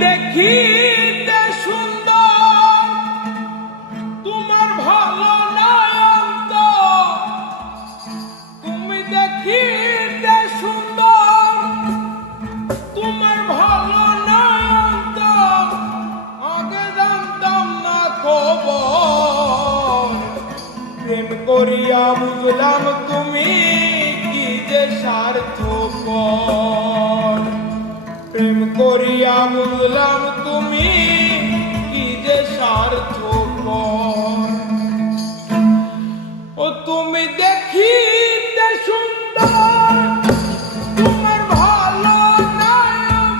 দেখিতে সুন্দর তোমার ভালো নয়ন তুমি দেখিতে সুন্দর তোমার ভালো নয়ন আগে জানতাম না খবর প্রেম করিয়া বুঝলাম তুমি কি যে স্বার্থপর প্রেম করিয়া বুঝলাম তুমি কি যে স্বার্থপর ও তুমি দেখিতে সুন্দর তোমার ভালো নয়ন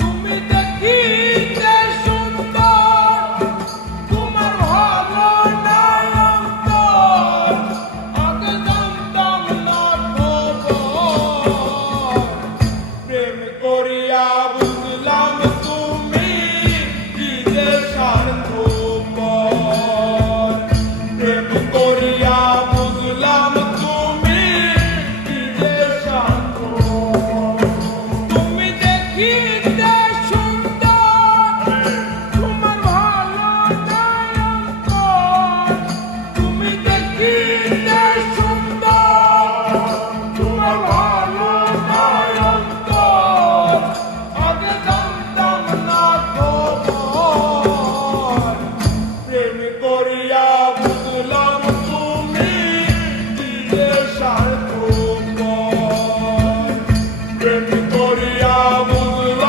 তুমি দেখিতে সুন্দর তোমার ভালো নয়ন আগে জানতাম না খবর প্রেম করিয়া বুঝলাম তুমি কি যে স্বার্থপর প্রেম করিয়া বুঝলাম তুমি কি যে স্বার্থপর তুমি দেখিতে সুন্দর তোমার ভালো নয়ন তুমি দেখিতে সুন্দর তোমার ভালো নয়ন আগে জানতাম না খবর প্রেম করিয়া বুঝলাম তুমি কি যে স্বার্থপর প্রেম করিয়া বুঝলাম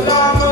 রাম